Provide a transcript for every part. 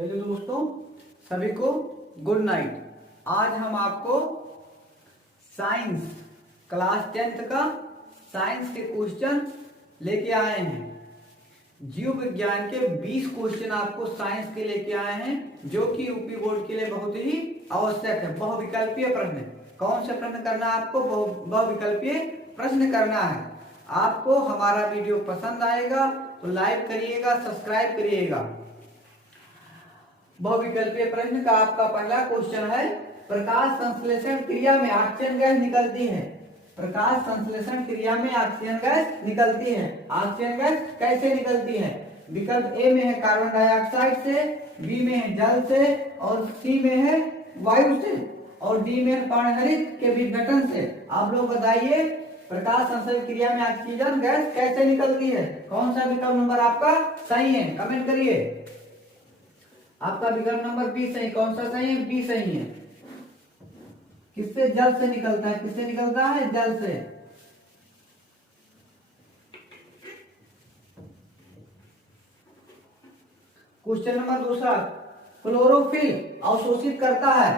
Hello दोस्तों, सभी को गुड नाइट। आज हम आपको साइंस क्लास 10th का साइंस के क्वेश्चन लेके आए हैं। जीव विज्ञान के 20 क्वेश्चन आपको साइंस के लेके आए हैं, जो कि यूपी बोर्ड के लिए बहुत ही आवश्यक है। बहुविकल्पीय प्रश्न। कौन से प्रश्न करना है आपको? बहुविकल्पीय प्रश्न करना है। आपको हमारा वीडियो पसंद आएगा तो लाइक करिएगा, सब्सक्राइब करिएगा। बहुविकल्पीय प्रश्न का आपका पहला क्वेश्चन है, प्रकाश संश्लेषण क्रिया में ऑक्सीजन गैस निकलती है। प्रकाश संश्लेषण क्रिया में ऑक्सीजन गैस निकलती है। ऑक्सीजन गैस कैसे निकलती है? विकल्प ए में है कार्बन डाइऑक्साइड से, बी में है जल से, और सी में है वायु से, और डी में है पर्णहरित के विघटन से। आप लोग बताइए, प्रकाश संश्लेषण क्रिया में ऑक्सीजन गैस कैसे निकलती है? कौन सा विकल्प नंबर आपका सही है? कमेंट करिए। आपका विकल्प नंबर बी सही। कौन सा सही है? बी सही है। किससे? जल से निकलता है। किससे निकलता है? जल से। क्वेश्चन नंबर दूसरा, क्लोरोफिल अवशोषित करता है।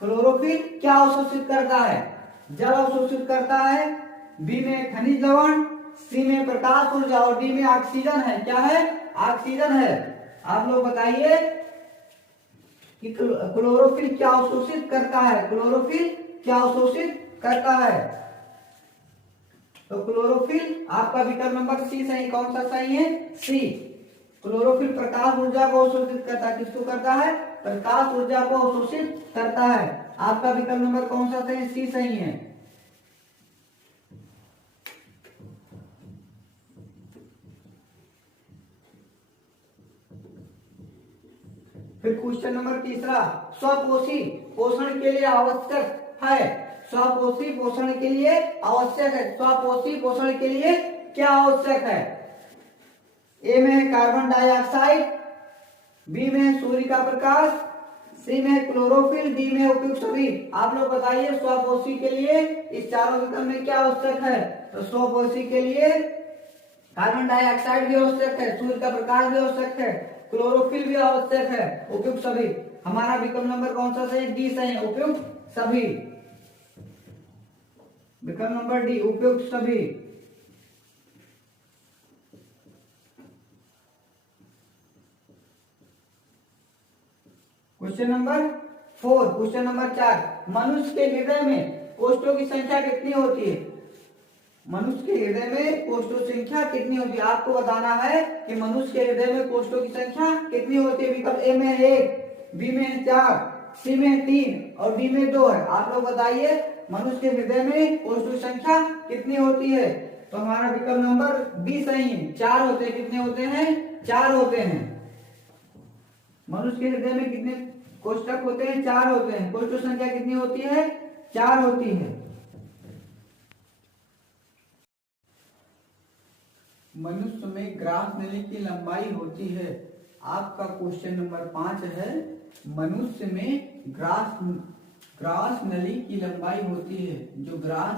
क्लोरोफिल क्या अवशोषित करता है? जल अवशोषित करता है, बी में खनिज लवण, सी में प्रकाश ऊर्जा, और डी में ऑक्सीजन है। क्या है? ऑक्सीजन है। आप लोग बताइए कि क्लोरोफिल क्या अवशोषित करता है? क्लोरोफिल क्या अवशोषित करता है? तो क्लोरोफिल आपका विकल्प नंबर सी सही। कौन सा सही है? सी। क्लोरोफिल प्रकाश ऊर्जा को अवशोषित करता है। किसको करता है? प्रकाश ऊर्जा को अवशोषित करता है। आपका विकल्प नंबर कौन सा सही? सी सही है। फिर क्वेश्चन नंबर तीसरा, स्वपोषी पोषण के लिए आवश्यक है। स्वपोषी पोषण के लिए आवश्यक है। स्वपोषी पोषण के लिए क्या आवश्यक है? ए में है कार्बन डाइऑक्साइड, बी में है सूर्य का प्रकाश, सी में है क्लोरोफिल, डी में उपयुक्त सभी। आप लोग बताइए, स्वपोषी के लिए इस चारों विकल्प में क्या आवश्यक है? तो स्वपोषी के लिए कार्बन डाइऑक्साइड भी आवश्यक है, सूर्य का प्रकाश भी आवश्यक है, क्लोरोफिल भी आवश्यक है, उपयुक्त सभी। हमारा विकल्प नंबर कौन सा सही? डी सही, उपयुक्त सभी। विकल्प नंबर डी, उपयुक्त सभी। क्वेश्चन नंबर 4, क्वेश्चन नंबर 4, मनुष्य के हृदय में कोष्ठों की संख्या कितनी होती है? मनुष्य के हृदय में कोष्ठों की संख्या कितनी होती है? आपको बताना है कि मनुष्य के हृदय में कोष्ठों की संख्या कितनी होती है। विकल्प ए में 1, बी में 4, सी में 3, और डी में 2 है। आप लोग बताइए, मनुष्य के हृदय में कोष्ठों की संख्या कितनी होती है? तो हमारा विकल्प नंबर बी सही है। 4 होते हैं। कितने होते हैं? 4 होते हैं। मनुष्य के हृदय में कितने कोष्ठक होते हैं? 4 होते हैं। कोष्ठों की संख्या कितनी होती है? 4 होती है। मनुष्य में ग्रास नली की लंबाई होती है। आपका क्वेश्चन नंबर 5 है, मनुष्य में ग्रास नली की लंबाई होती है। जो ग्रास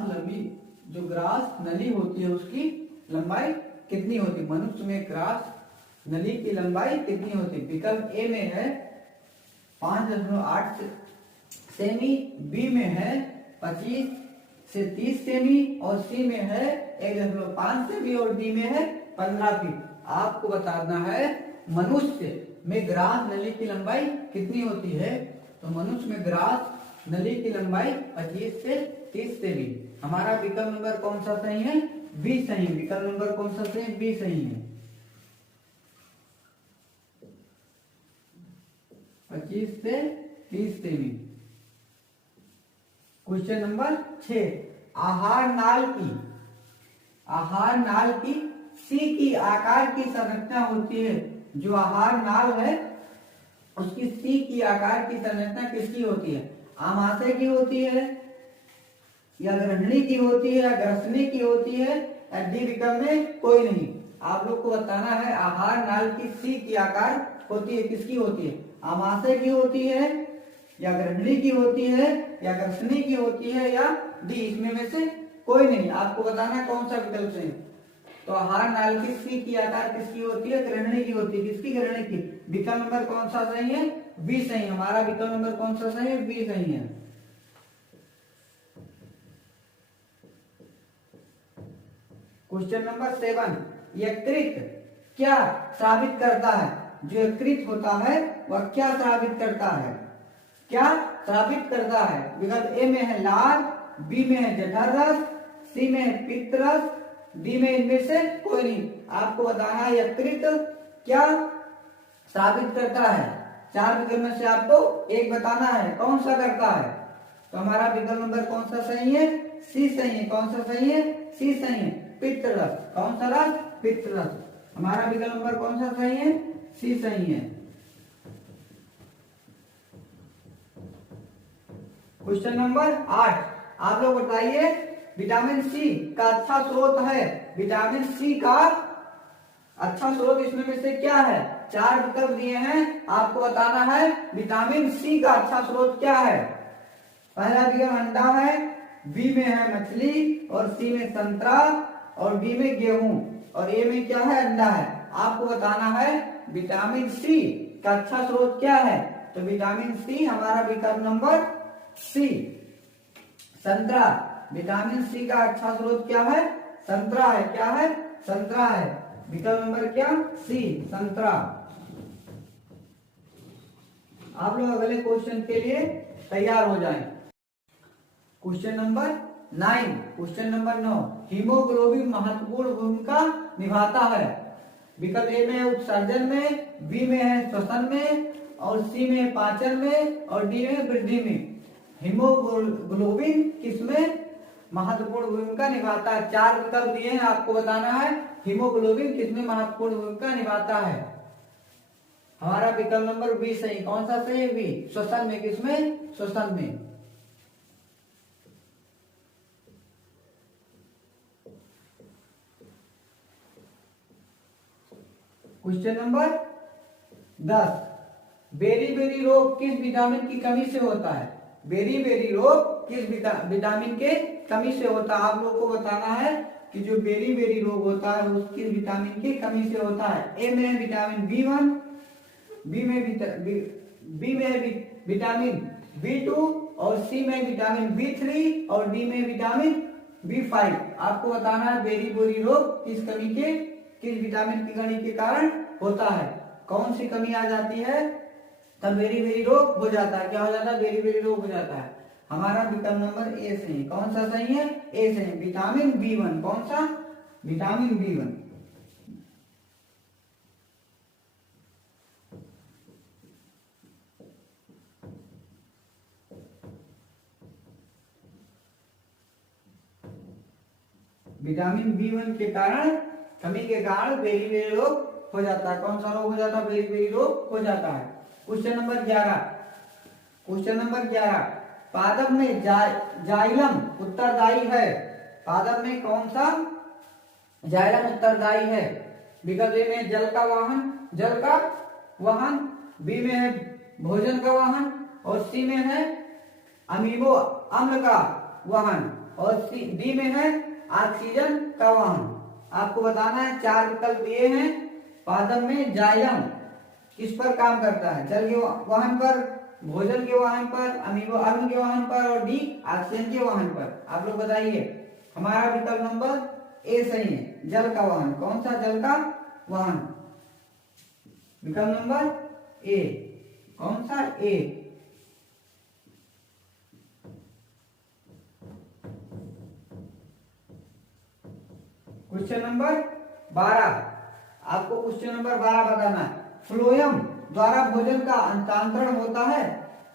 नली होती है उसकी लंबाई कितनी होती है? मनुष्य में ग्रास नली की लंबाई कितनी होती है? विकल्प ए में है 5.8 सेमी, बी में है 25 से 30 सेमी, और सी में है 1.5 सेमी, और डी में है 15 फीट। आपको बताना है मनुष्य में ग्रास नली की लंबाई कितनी होती है। तो मनुष्य में ग्रास नली की लंबाई 25 से 30 सेमी। हमारा विकल्प नंबर कौन सा सही है? बी सही। विकल्प नंबर कौन सा सही है? बी सही है। 25 से 30 सेमी। क्वेश्चन नंबर 6, आहार नाल की सी की आकार की संरचना होती है। जो आहार नाल है उसकी सी की आकार की संरचना किसकी होती है? आमाशय की होती है, या ग्रहणी की होती है, या ग्रसनी की होती है, या डी विकल्प में कोई नहीं। आप लोग को बताना है, आहार नाल की सी की आकार होती है, किसकी होती है? आमाशय की होती है, या ग्रहणी की होती है, या ग्रसनी की होती है, या डी इसमें में से कोई नहीं। आपको बताना है कौन सा विकल्प सही। तो आहार नाल की सी की आकार किसकी होती है? ग्रहणी की होती है। किसकी? ग्रहणी की। विकल्प नंबर कौन सा सही है? बी सही है। हमारा विकल्प नंबर कौन सा सही है? बी सही है। क्वेश्चन नंबर 7, यकृत क्या साबित करता है? जो यकृत होता है वह क्या साबित करता है? क्या साबित करता है? विकल्प ए में है लाल, बी में है जठर रस, सी में है पित्त रस, डी में इनमें से कोई नहीं। आपको बताना है यकृत क्या साबित करता है। 4 विकल्प में से आपको एक बताना है, कौन सा करता है। तो हमारा विकल्प नंबर कौन सा सही है? सी सही है। कौन सा सही है? सी सही है। पित्त रस। कौन सा रस? पित्त रस। हमारा विकल्प नंबर कौन सा सही है? सी सही है। क्वेश्चन नंबर 8, आप लोग बताइए विटामिन सी का अच्छा स्रोत है। विटामिन सी का अच्छा स्रोत इसमें में से क्या है? 4 विकल्प दिए हैं, आपको बताना है विटामिन सी का अच्छा स्रोत क्या है। पहला विकल्प अंडा है, बी में है मछली, और सी में संतरा, और डी में गेहूं, और ए में क्या है? अंडा है। आपको बताना है विटामिन सी का अच्छा स्रोत क्या है। तो विटामिन सी हमारा विकल्प नंबर सी संतरा। विटामिन सी का अच्छा स्रोत क्या है? संतरा है। क्या है? संतरा है। विकल्प नंबर क्या? सी संतरा। आप लोग अगले क्वेश्चन के लिए तैयार हो जाएं। Question number 9, question number 9, haemoglobin महत्वपूर्ण भूमिका निभाता है। विकल्प ए में है उत्सर्जन में, बी में है श्वसन में, और सी में है पाचन में, और डी में वृद्धि में। हीमोग्लोबिन किसमें महत्वपूर्ण भूमिका निभाता है? 4 विकल्प दिए हैं, आपको बताना है हीमोग्लोबिन किसमें महत्वपूर्ण भूमिका निभाता है। हमारा विकल्प नंबर बी सही। कौन सा सही है? बी श्वसन में। किसमें? श्वसन में। क्वेश्चन नंबर 10, बेरी रोग किस विटामिन की कमी से होता है? बेरी रोग किस विटामिन के कमी से होता है? आप लोग को बताना है कि जो बेरी रोग होता है उस किस विटामिन की कमी से होता है। ए में है विटामिन B1, बी में है विटामिन B2, और सी में विटामिन B3, और डी में विटामिन B5। आपको बताना है बेरी रोग किस विटामिन की कमी के कारण होता है। कौन सी कमी आ जाती है तब बेरी रोग हो जाता है? क्या हो जाता है? बेरी रोग हो जाता है। हमारा विकल्प नंबर ए सही है। कौन सा सही है? ए सही है। Vitamin B1। कौन सा? Vitamin B1। विटामिन B1 के कारण कमी के कारण बेरी रोग हो जाता है। कौन सा रोग हो जाता है? बेरी रोग हो जाता है। क्वेश्चन नंबर 11, क्वेश्चन नंबर 11, पादप में जाइलम उत्तरदायी है। पादप में कौन सा जाइलम उत्तरदायी है? विकल्प ए में जल का वाहन, बी में है भोजन का वाहन, और सी में है अमीनो अम्ल का वाहन, और डी में है ऑक्सीजन का वाहन। आपको बताना है 4 विकल्प दिए हैं। पादप में जाइलम किस पर काम करता है? जल के वाहन पर, भोजन के वाहन पर, अमीनो अम्ल के वाहन पर, और डी ऑक्सीजन के वाहन पर। आप लोग बताइए। हमारा विकल्प नंबर ए सही है, जल का वाहन। कौन सा? जल का वाहन। विकल्प नंबर ए। कौन सा? ए। क्वेश्चन नंबर 12, आपको क्वेश्चन नंबर 12 बताना है। फ्लोएम द्वारा भोजन का अंतरण होता है।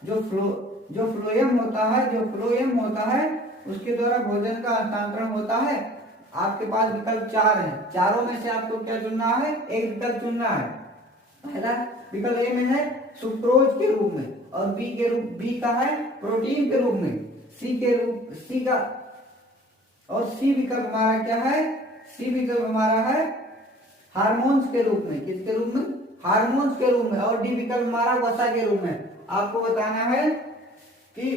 जो फ्लोएम होता है उसके द्वारा भोजन का अंतरण होता है। आपके पास विकल्प 4 है। चारों में से आपको क्या चुनना है? एक विकल्प चुनना है। पहला विकल्प ए में है सुक्रोज के रूप में, और बी का है प्रोटीन के रूप में, सी विकल्प हमारा क्या है? सी विकल्प हमारा है हार्मोन्स के रूप में। किसके रूप में? हार्मोन्स के रूप में। और डी विकल्प हमारा वसा के रूप में। आपको बताना है कि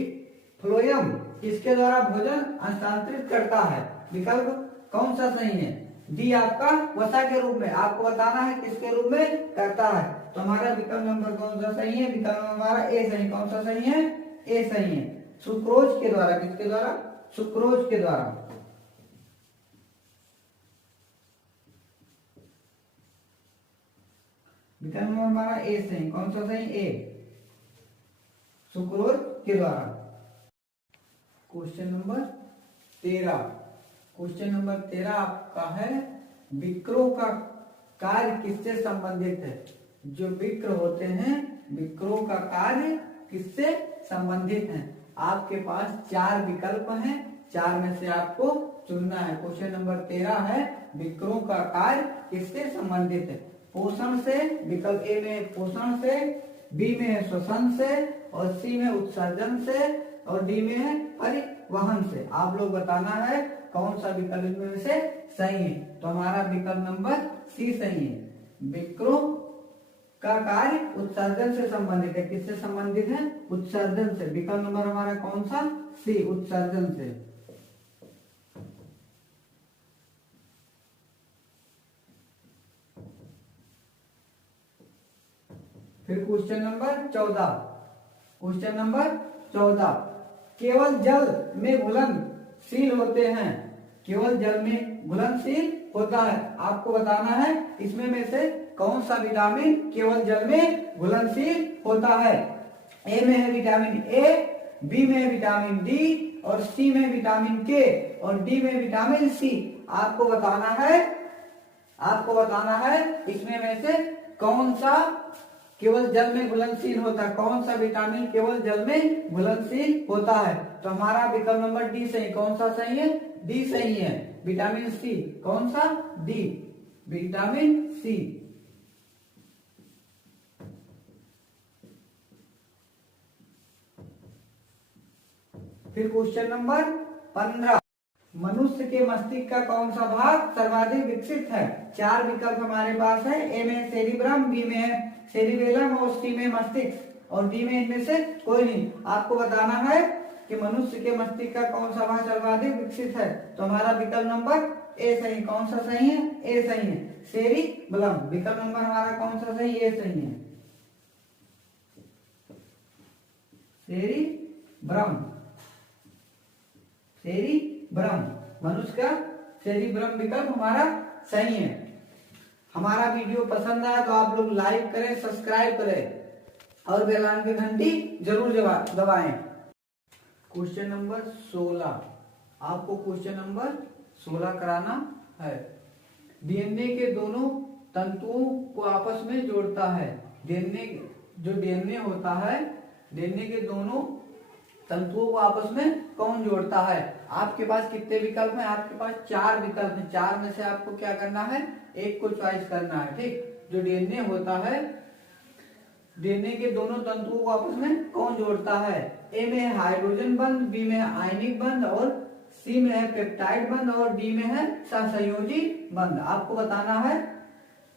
फ्लोएम किसके द्वारा भोजन हस्तांतरित करता है। विकल्प कौन सा सही है? डी आपका वसा के रूप में, आपको बताना है किसके रूप में करता है। तो हमारा विकल्प नंबर कौन सा सही है? विकल्प नंबर हमारा ए सही। कौन सा सही है? ए सही है। सुक्रोज के द्वारा, किसके द्वारा? सुक्रोज के द्वारा। विकल्प नंबर हमारा ए सही। कौन सा सही? ए, सुक्रोज के द्वारा। Question number 13। क्वेश्चन नंबर 13 आपका है, विक्रों का कार्य किससे संबंधित है? जो विक्र होते हैं, विक्रों का कार्य किससे संबंधित है? आपके पास 4 विकल्प हैं, 4 में से आपको चुनना है। क्वेश्चन नंबर 13 है, विक्रों का कार्य किससे संबंधित है? पोषण से, विकल्प ए में पोषण से, बी में है श्वसन से, और सी में उत्सर्जन से, और डी में है परिवहन से। आप लोग बताना है कौन सा विकल्प में से सही है। तो हमारा विकल्प नंबर सी सही है। विक्रों का कार्य उत्सर्जन से संबंधित है। किससे संबंधित है? उत्सर्जन से। विकल्प नंबर हमारा कौन सा? सी, उत्सर्जन से। फिर क्वेश्चन नंबर 14। क्वेश्चन नंबर 14, केवल जल में घुलनशील होते हैं। केवल जल में घुलनशील होता है। आपको बताना है इसमें में से कौन सा विटामिन केवल जल में घुलनशील होता है। ए में है विटामिन ए, बी में है विटामिन डी, और सी में विटामिन के, और डी में विटामिन सी। आपको बताना है इसमें में से कौन सा केवल जल में घुलनशील होता है, कौन सा विटामिन केवल जल में घुलनशील होता है। तो हमारा विकल्प नंबर डी सही। कौन सा सही है? डी सही है, विटामिन सी। कौन सा? D, vitamin C. फिर क्वेश्चन नंबर 15, मनुष्य के मस्तिष्क का कौन सा भाग सर्वाधिक विकसित है? 4 विकल्प हमारे पास है। ए में सेरिब्रम, बी में है सेरिबेलम, और सी में मस्तिष्क, और डी में इनमें से कोई नहीं। आपको बताना है कि मनुष्य के मस्तिष्क का कौन सा भाग सर्वाधिक विकसित है। तो हमारा विकल्प नंबर ए सही। कौन सा सही है? ए सही है, सेरिबेलम। विकल्प नंबर हमारा कौन सा सही? ए सही है, सेरिब्रम। सेरिब्रम, मनुष्य का सेरिब्रम विकल्प हमारा सही है। हमारा वीडियो पसंद आया तो आप लोग लाइक करें, सब्सक्राइब करें और बेल आइकन की घंटी जरूर दबाएं। क्वेश्चन नंबर 16, आपको क्वेश्चन नंबर 16 कराना है। डीएनए के दोनों तंतुओं को आपस में जोड़ता है। डीएनए होता है, डीएनए के दोनों तंतुओं को आपस में कौन जोड़ता है? आपके पास कितने विकल्प हैं? आपके पास 4 विकल्प हैं। 4 में से आपको क्या करना है? एक को चॉइस करना है, ठीक। जो डीएनए होता है, डीएनए के दोनों तंतुओं को आपस में कौन जोड़ता है? ए में है हाइड्रोजन बंध, बी में है आयनिक बंध, और सी में है पेप्टाइड बंध, और डी में है सहसंयोजी बंध। आपको बताना है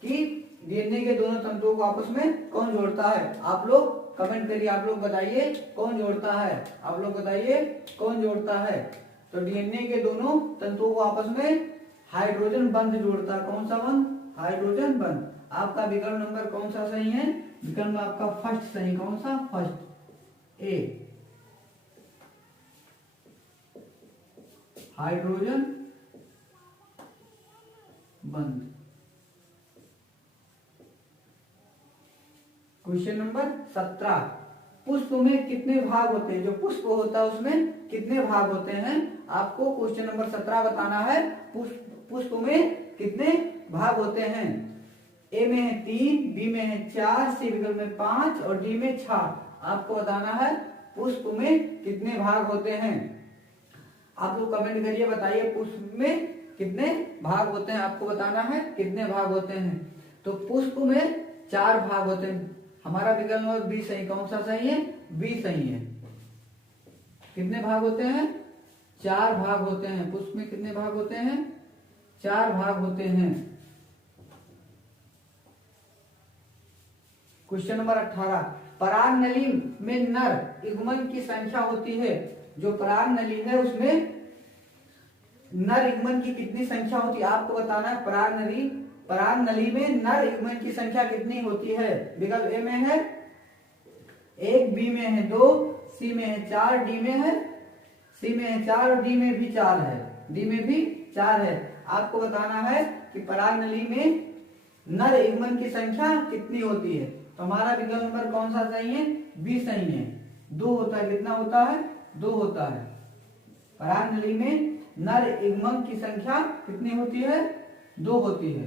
कि डीएनए के दोनों तंतुओं को आपस में कौन जोड़ता है। आप लोग कमेंट करिए, आप लोग बताइए कौन जोड़ता है। आप लोग बताइए कौन जोड़ता है। तो डीएनए के दोनों तंतुओं को आपस में हाइड्रोजन बंध जोड़ता है। कौन सा बंध? हाइड्रोजन बंध। आपका विकल्प नंबर कौन सा सही है? विकल्प आपका फर्स्ट सही। कौन सा? फर्स्ट, ए, हाइड्रोजन बंध। क्वेश्चन नंबर 17, पुष्प में कितने भाग होते हैं? जो पुष्प होता है उसमें कितने भाग होते हैं? आपको क्वेश्चन नंबर 17 बताना है। पुष्प में कितने भाग होते हैं? ए में है 3, बी में है 4, सी विकल्प में 5, और डी में 6। आपको बताना है पुष्प में कितने भाग होते हैं। आप लोग कमेंट करिए, बताइए पुष्प में कितने भाग होते हैं। आपको बताना है कितने भाग होते हैं। तो पुष्प में 4 भाग होते हैं। हमारा विकल्प नंबर बी सही। कौन सा सही है? बी सही है। कितने भाग होते हैं? 4 भाग होते हैं। पुष्प में कितने भाग होते हैं? 4 भाग होते हैं। क्वेश्चन नंबर 18, पराग नली में नर युग्मन की संख्या होती है। जो पराग नली है उसमें नर युग्मन की कितनी संख्या होती है आपको बताना है। पराग नली में नर युग्मन की संख्या कितनी होती है? विकल्प ए में है 1, बी में है 2, सी में है 4, डी में है 4 और डी में भी 4 है। आपको बताना है कि पराग नली में नर युग्मन की संख्या कितनी होती है। तो हमारा विकल्प नंबर कौन सा सही है? बी सही है। 2 होता है। कितना होता है? 2 होता है। पराग नली में नर युग्मन की संख्या कितनी होती है? 2 होती है।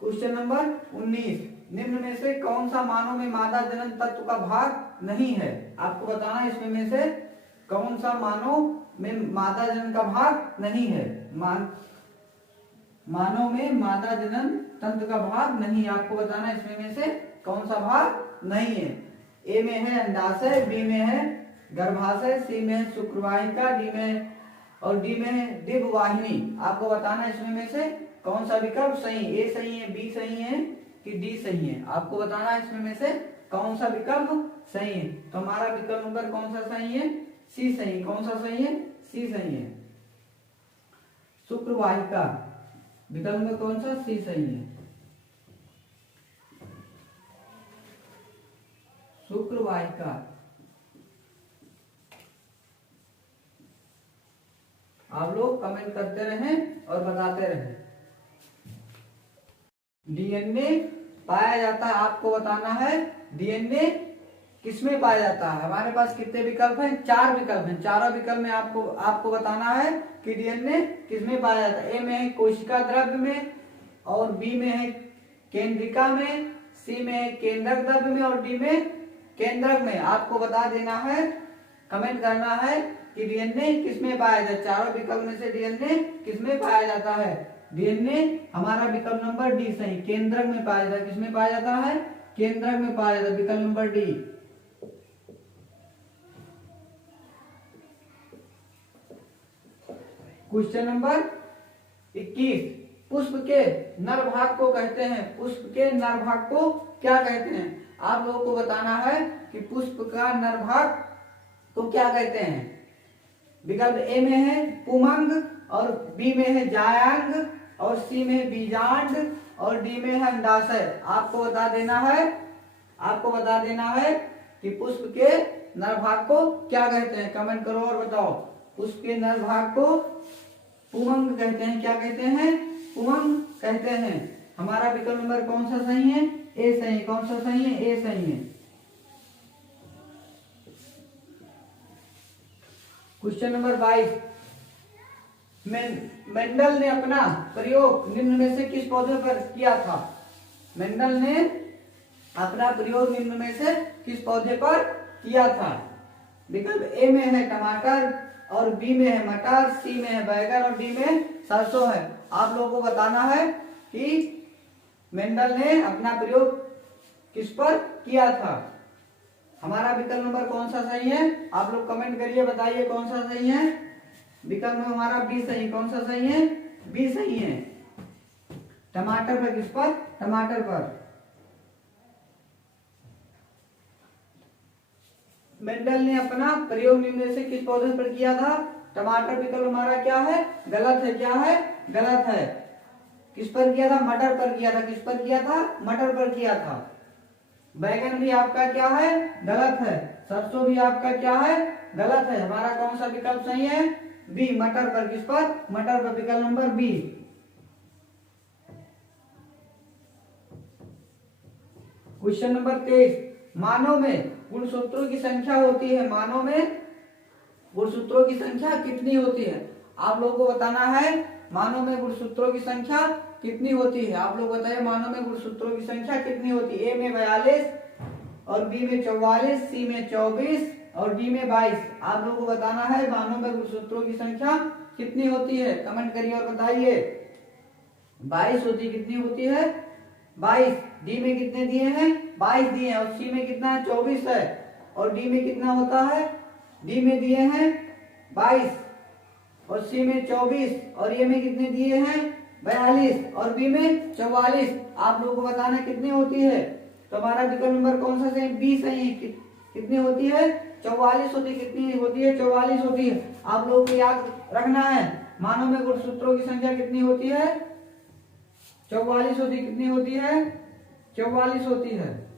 क्वेश्चन नंबर 19, निम्न में से कौन सा मानव में मादा जनन तत्व का भाग नहीं है? आपको बताना है इसमें में से कौन सा मानव में मादा जनन का भाग नहीं है। मानव में मादा जनन तंत्र का भाग नहीं है। आपको बताना है इसमें में से कौन सा भाग नहीं है। ए में है अंडाशय, बी में है गर्भाशय, सी में है शुक्रवाहिका, डी में और डी में है दिव्यवाहिनी। आपको बताना है इसमें में से कौन सा विकल्प सही है। ए सही है, बी सही है कि डी सही है। आपको बताना है इसमें में से कौन सा विकल्प सही है। तो हमारा विकल्प नंबर कौन सा सही है? सी सही। कौन सा सही है? सी सही है। शुक्रवाहिका विकल्प में कौन सा? सी सही है। शुक्रवाहिका। आप लोग कमेंट करते रहें और बताते रहें। डीएनए पाया जाता है। आपको बताना है डीएनए किसमें पाया जाता है। हमारे पास कितने विकल्प हैं? 4 विकल्प हैं। चारों विकल्प में आपको बताना है कि डीएनए किसमें पाया जाता है। ए में है कोशिका द्रव्य में, और बी में है केंद्रिका में, सी में है केंद्रक द्रव्य में और डी में केंद्रक में। आपको बता देना है, कमेंट करना है कि डीएनए किसमें पाया जाता है। चारों विकल्प में से डीएनए किसमें पाया जाता है? डीएनए हमारा विकल्प नंबर डी सही, केंद्रक में पाया जाता है। किसमें पाया जाता है? केंद्रक में पाया जाता है। विकल्प नंबर डी। क्वेश्चन नंबर 21, पुष्प के नर भाग को कहते हैं। पुष्प के नर भाग को क्या कहते हैं? आप लोगों को बताना है कि पुष्प का नर भाग को क्या कहते हैं। विकल्प ए में है पुमंग, और बी में है जायांग, और सी में है बीजांड, और डी में है अंडाशय। आपको बता देना है कि पुष्प के नर भाग को क्या कहते हैं। कमेंट करो और बताओ। पुष्प के नर भाग को पुमंग कहते हैं। क्या कहते हैं? पुमंग कहते हैं। हमारा विकल्प नंबर कौन सा सही है? ए सही। कौन सा सही है? ए सही है। क्वेश्चन नंबर 22, मेंडल ने अपना प्रयोग निम्न में से किस पौधे पर किया था? मेंडल ने अपना प्रयोग निम्न में से किस पौधे पर किया था? विकल्प ए में है टमाटर, और बी में है मटर, सी में है बैगन और डी में सरसों है। आप लोगों को बताना है कि मेंडल ने अपना प्रयोग किस पर किया था। हमारा विकल्प नंबर कौन सा सही है? आप लोग कमेंट करिए, बताइए कौन सा सही है। विकल्प में हमारा बी सही। कौन सा सही है? बी सही है। टमाटर पर। किस पर? टमाटर पर। मेंडल ने अपना प्रयोग निम्न से किस पौधे पर किया था? टमाटर। विकल्प हमारा क्या है? गलत है। क्या है? गलत है। किस पर किया था? मटर पर किया था। किस पर किया था? मटर पर किया था। बैगन भी आपका क्या है? गलत है। सरसों भी आपका क्या है? गलत है। हमारा कौन सा विकल्प सही है? बी, मटर पर। किस पर? मटर पर। विकल्प नंबर बी। क्वेश्चन नंबर 23, मानव में गुणसूत्रों की संख्या होती है। मानव में गुणसूत्रों की संख्या कितनी होती है? आप लोगों को बताना है मानव में गुणसूत्रों की संख्या कितनी होती है। आप लोग बताइए मानव में गुणसूत्रों की संख्या कितनी होती है। ए में 42, और बी में 44, सी में 24 और डी में 22। आप लोगों को बताना है मानव में गुणसूत्रों की संख्या कितनी होती है। कमेंट करिए और बताइए। 22 होती। कितनी होती है? 22। डी में कितने दिए हैं? 22 दिए हैं। और सी में कितना है? 24 है। और डी में कितना होता है? डी में दिए हैं 22 और सी में 24, और ये में कितने दिए हैं? 42 और बी में 44। आप लोगों को बताना कितनी होती है। तो हमारा विकल्प नंबर कौन सा सही? बी सही है। कितनी होती है? 44 होती है। कितनी होती है? 44 होती है। आप लोगों को याद रखना है मानव में गुणसूत्रों की संख्या कितनी होती है? 44 होती। कितनी होती है? 44 होती है।